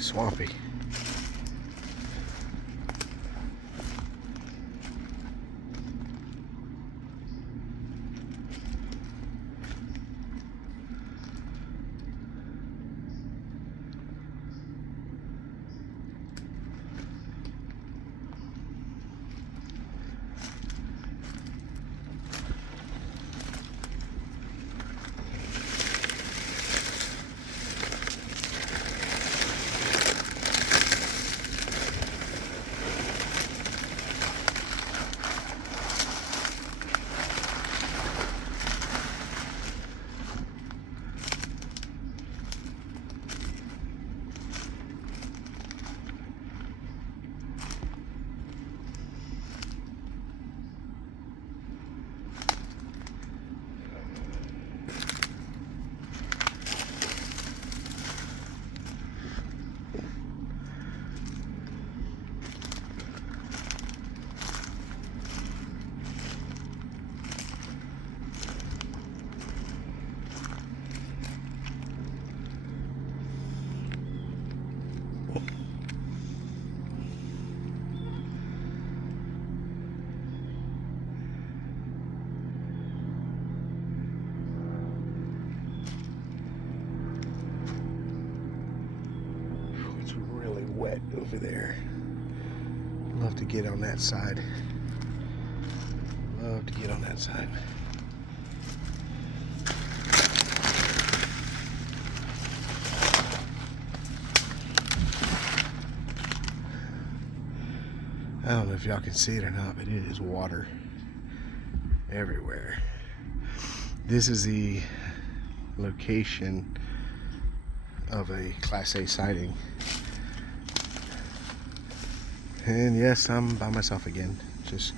swampy. It's really wet over there. Love to get on that side. Love to get on that side. I don't know if y'all can see it or not, but it is water everywhere. This is the location of a Class A sighting. And yes, I'm by myself again. Just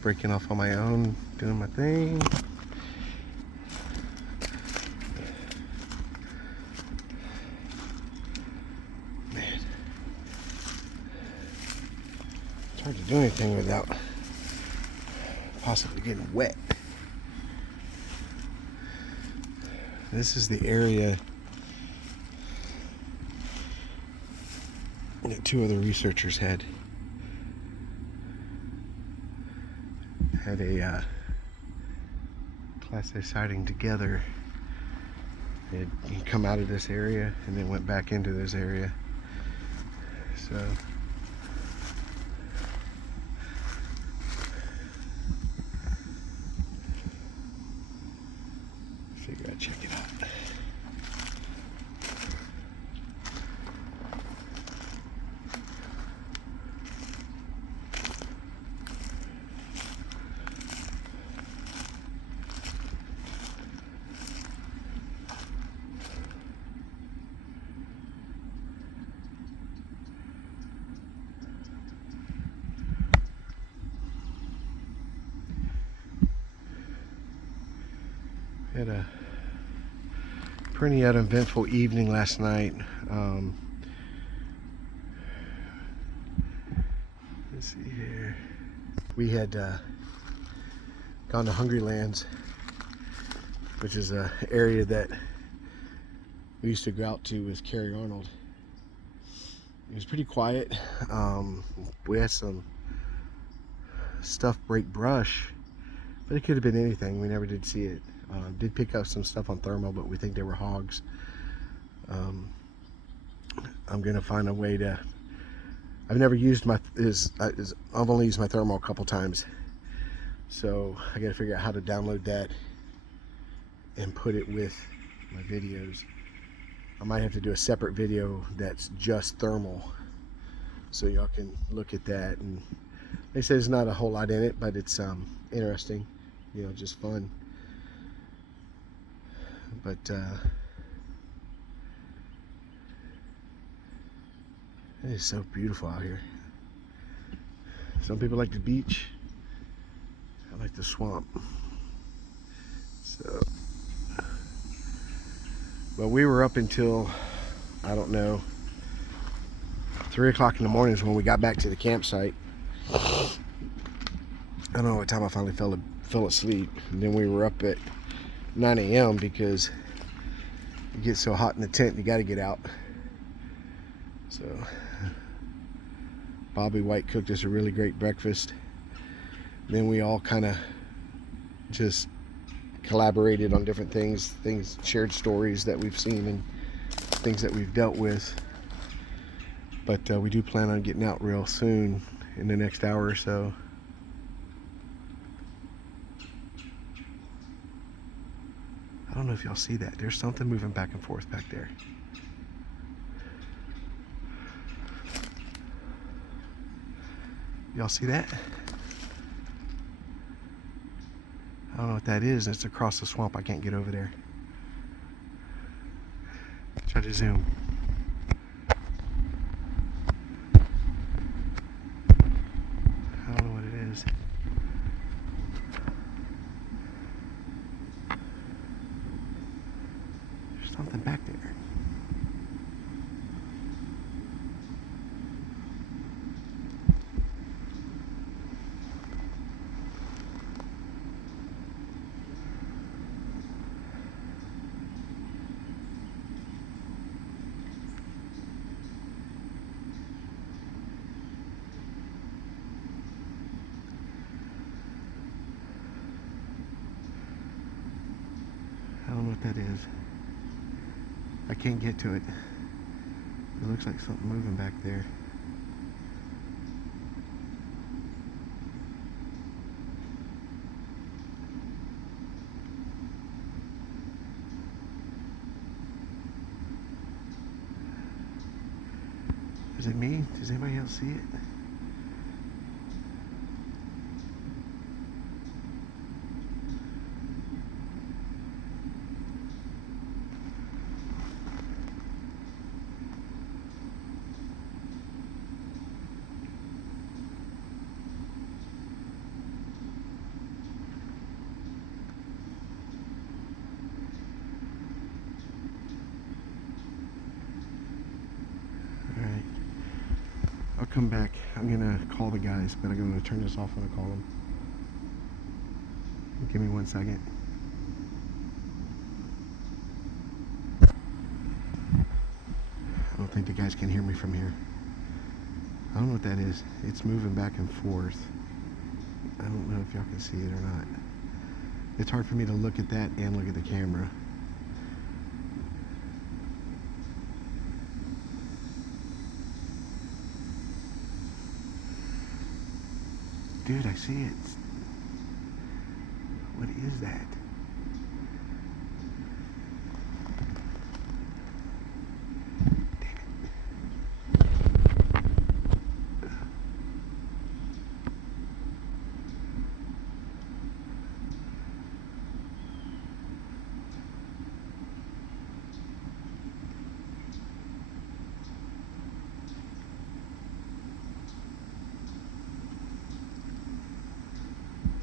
breaking off on my own, doing my thing. Man, it's hard to do anything without possibly getting wet. This is the area that two other researchers had a Class A sighting together. They had come out of this area and then went back into this area. So I figure I'd check it out. Had a pretty uneventful evening last night. Let's see here. We had gone to Hungry Lands, which is an area that we used to go out to with Carrie Arnold. It was pretty quiet. We had some stuff break brush, but it could have been anything. We never did see it. Did pick up some stuff on thermal, but we think they were hogs. I'm gonna find a way to. I've never used my. I've only used my thermal a couple times, so I got to figure out how to download that and put it with my videos. I might have to do a separate video that's just thermal, so y'all can look at that. And they say there's not a whole lot in it, but it's interesting, you know, just fun. But it is so beautiful out here. Some people like the beach. I like the swamp. So, but we were up until, I don't know, 3 o'clock in the morning is when we got back to the campsite. I don't know what time I finally fell asleep. And then we were up at 9 a.m. because it gets so hot in the tent, you got to get out. So Bobby White cooked us a really great breakfast. Then we all kind of just collaborated on different things, shared stories that we've seen and things that we've dealt with. But we do plan on getting out real soon, in the next hour or so. I don't know if y'all see that. There's something moving back and forth back there. Y'all see that? I don't know what that is. It's across the swamp. I can't get over there. Try to zoom. I don't know what it is. There's something back there. I don't know what that is. I can't get to it. It looks like something moving back there. Is it me? Does anybody else see it? Alright. I'll come back. I'm gonna call the guys, but I'm gonna turn this off when I call them. Give me 1 second. I don't think the guys can hear me from here. I don't know what that is. It's moving back and forth. I don't know if y'all can see it or not. It's hard for me to look at that and look at the camera. Dude, I see it. What is that?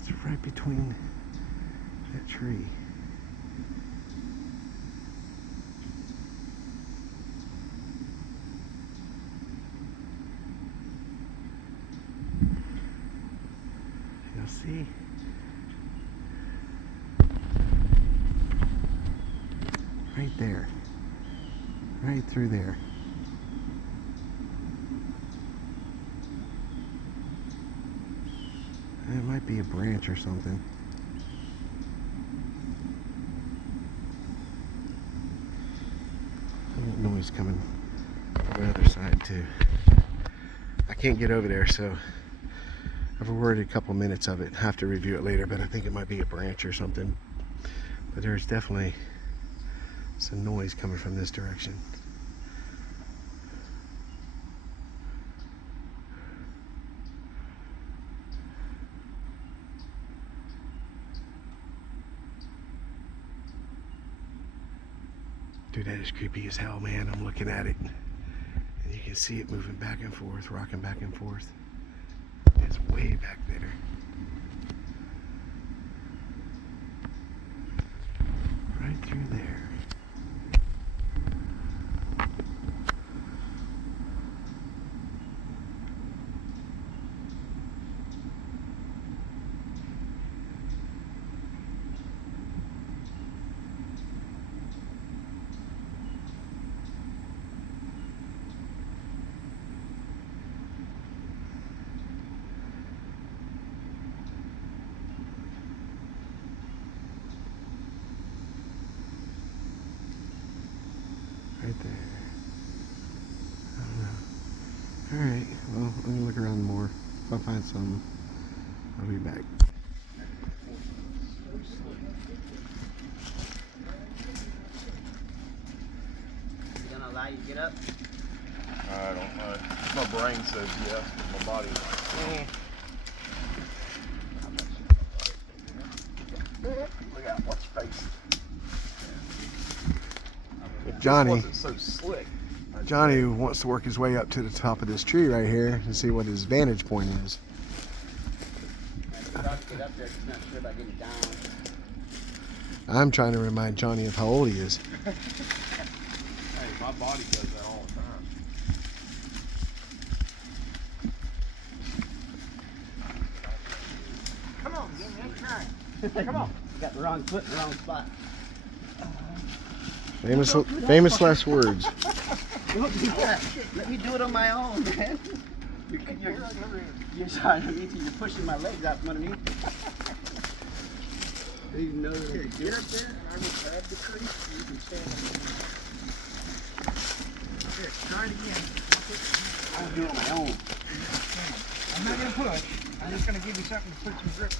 It's right between that tree. You'll see. Right there. Right through there. It might be a branch or something. Noise coming from the other side too. I can't get over there, so I've recorded a couple minutes of it. Have to review it later, but I think it might be a branch or something. But there's definitely some noise coming from this direction. Dude, that is creepy as hell, man. I'm looking at it, and you can see it moving back and forth, rocking back and forth. It's way back there. Right through there. find some. I'll be back. You gonna allow you to get up? I don't know. My brain says yes, but my body's like, Look out, watch your face. Johnny. This wasn't so slick. Johnny wants to work his way up to the top of this tree right here and see what his vantage point is. Get up there, just not sure about getting down. I'm trying to remind Johnny of how old he is. Hey, my body does that all the time. Come on, give me a try. Come on. You got the wrong foot in the wrong spot. Famous last words. Don't do that. Let me do it on my own, man. You're sorry, you're pushing my legs out from underneath. I didn't even know that I could do it. There, and I will grab the tree. You can stand on it. Here, try it again. I will do it on my own. I'm not going to push. I'm just going to give you something to put some grip to.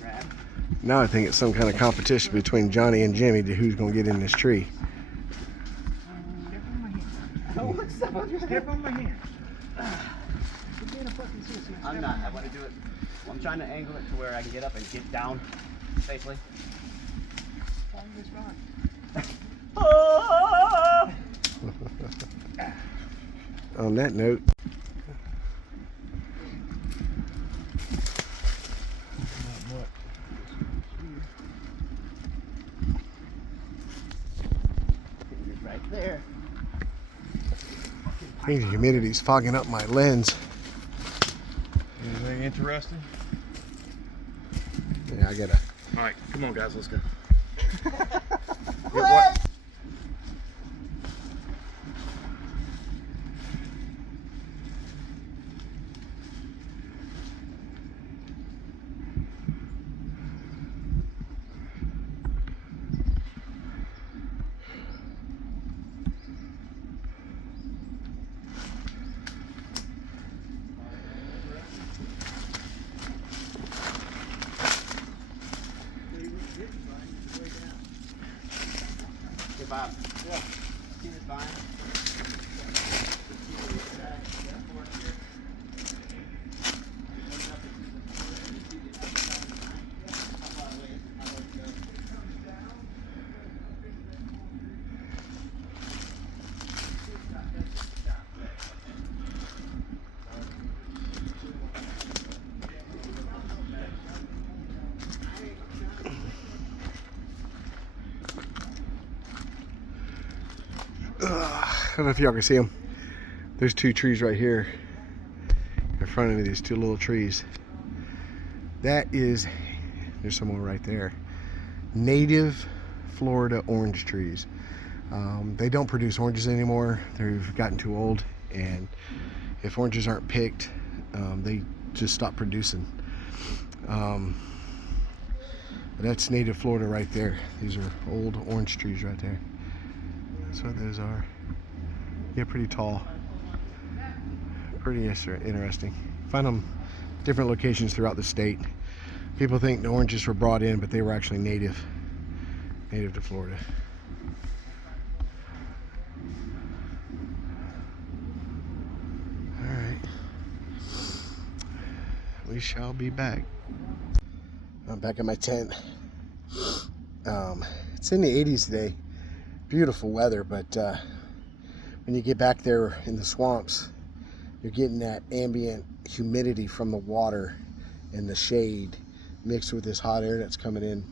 Grab. Now I think it's some kind of competition between Johnny and Jimmy to who's going to get in this tree. Step on my hand. Oh, what's that? Step on my hand. I'm not. I want to do it. Well, I'm trying to angle it to where I can get up and get down safely. On that note, Right there. I think the humidity's fogging up my lens. Anything interesting? Yeah, I gotta. All right, come on, guys, let's go. What? Bob. Yeah. See this vine? I don't know if y'all can see them. There's two trees right here in front of me, these two little trees. That is, there's some more right there. Native Florida orange trees. They don't produce oranges anymore. They've gotten too old, and if oranges aren't picked, they just stop producing. That's native Florida right there. These are old orange trees right there. That's what those are. Yeah, pretty tall. Pretty interesting. Find them different locations throughout the state. People think the oranges were brought in, but they were actually native to Florida. All right. We shall be back. I'm back in my tent. It's in the 80s today. Beautiful weather, but when you get back there in the swamps, you're getting that ambient humidity from the water and the shade mixed with this hot air that's coming in.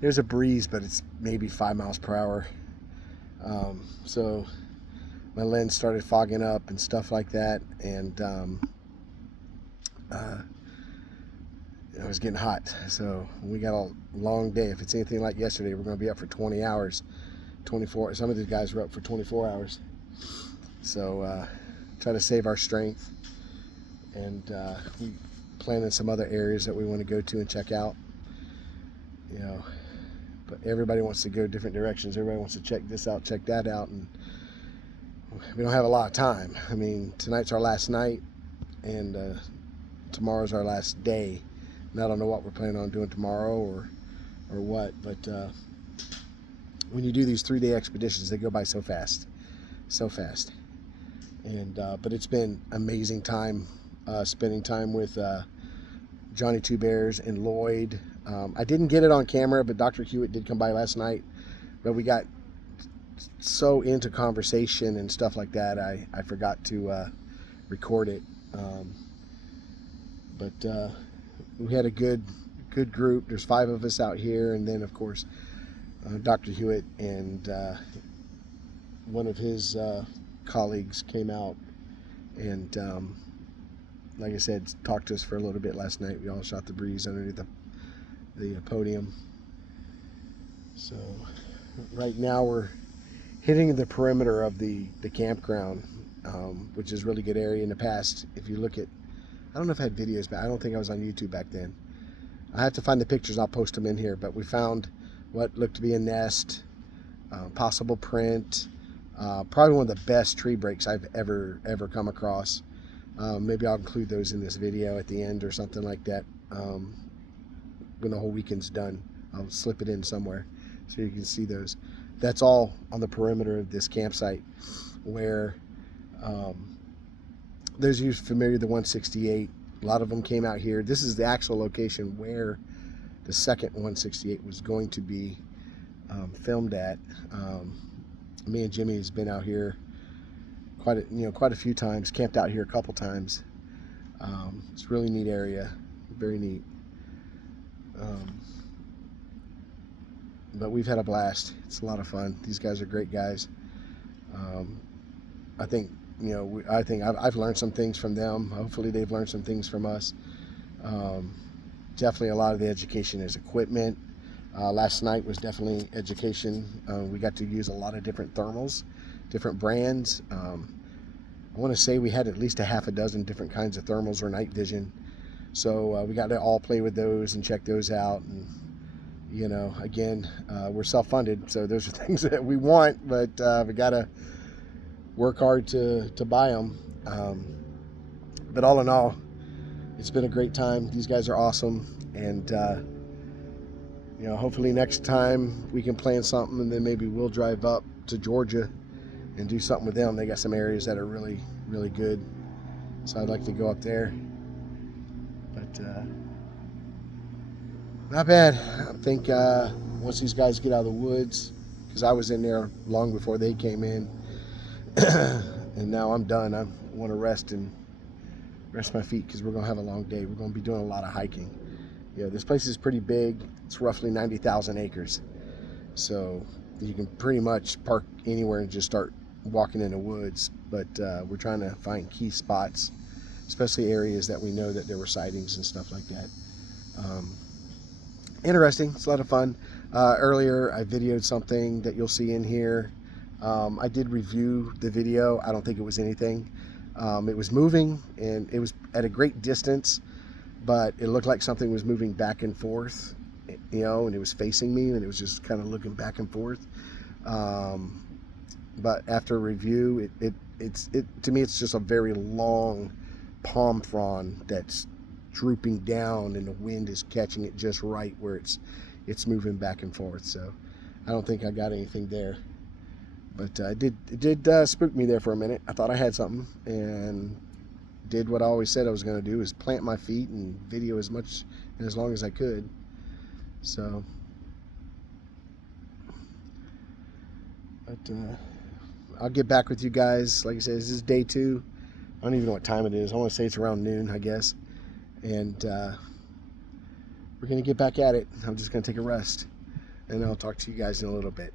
There's a breeze, but it's maybe 5 miles per hour. So my lens started fogging up and stuff like that, and it was getting hot. So we got a long day. If it's anything like yesterday, we're going to be up for 20 hours. 24. Some of these guys were up for 24 hours. So try to save our strength, and we plan in some other areas that we want to go to and check out. You know, but everybody wants to go different directions. Everybody wants to check this out, check that out, and we don't have a lot of time. I mean, tonight's our last night, and tomorrow's our last day. And I don't know what we're planning on doing tomorrow or what, but when you do these 3-day expeditions, they go by so fast, so fast. And but it's been amazing time spending time with Johnny Two Bears and Lloyd. I didn't get it on camera, but Dr. Hewitt did come by last night. But we got so into conversation and stuff like that, I forgot to record it. But we had a good group. There's 5 of us out here, and then of course Dr. Hewitt and one of his colleagues came out and like I said, talked to us for a little bit last night. We all shot the breeze underneath the podium. So right now we're hitting the perimeter of the campground, which is a really good area. In the past, if you look at, I don't know if I had videos, but I don't think I was on YouTube back then. I have to find the pictures. I'll post them in here. But we found what looked to be a nest, possible print, probably one of the best tree breaks I've ever come across. Maybe I'll include those in this video at the end or something like that. When the whole weekend's done, I'll slip it in somewhere so you can see those. That's all on the perimeter of this campsite, where those of you familiar with the 168, a lot of them came out here. This is the actual location where the second 168 was going to be filmed at. Me and Jimmy has been out here quite a few times, camped out here a couple times. It's a really neat area, very neat. But we've had a blast. It's a lot of fun. These guys are great guys. I think I've learned some things from them. Hopefully they've learned some things from us. Definitely a lot of the education is equipment. Last night was definitely education. We got to use a lot of different thermals, different brands. I want to say we had at least a half a dozen different kinds of thermals or night vision. So we got to all play with those and check those out. And again, we're self-funded, so those are things that we want, but we got to work hard to buy them. But all in all, it's been a great time. These guys are awesome, and hopefully next time we can plan something, and then maybe we'll drive up to Georgia and do something with them. They got some areas that are really, really good, so I'd like to go up there. But not bad. I think once these guys get out of the woods, because I was in there long before they came in, and now I'm done. I want to rest my feet, because we're going to have a long day. We're going to be doing a lot of hiking. This place is pretty big. It's roughly 90,000 acres. So you can pretty much park anywhere and just start walking in the woods. But we're trying to find key spots, especially areas that we know that there were sightings and stuff like that. Interesting. It's a lot of fun. Earlier I videoed something that you'll see in here. I did review the video. I don't think it was anything. It was moving, and it was at a great distance, but it looked like something was moving back and forth, and it was facing me, and it was just kind of looking back and forth. But after review, it to me, it's just a very long palm frond that's drooping down, and the wind is catching it just right where it's moving back and forth. So I don't think I got anything there, but it did spook me there for a minute. I thought I had something, and did what I always said I was going to do, is plant my feet and video as much and as long as I could. So but I'll get back with you guys. Like I said, this is day 2. I don't even know what time it is. I want to say it's around noon, I guess. And we're going to get back at it. I'm just going to take a rest, and I'll talk to you guys in a little bit.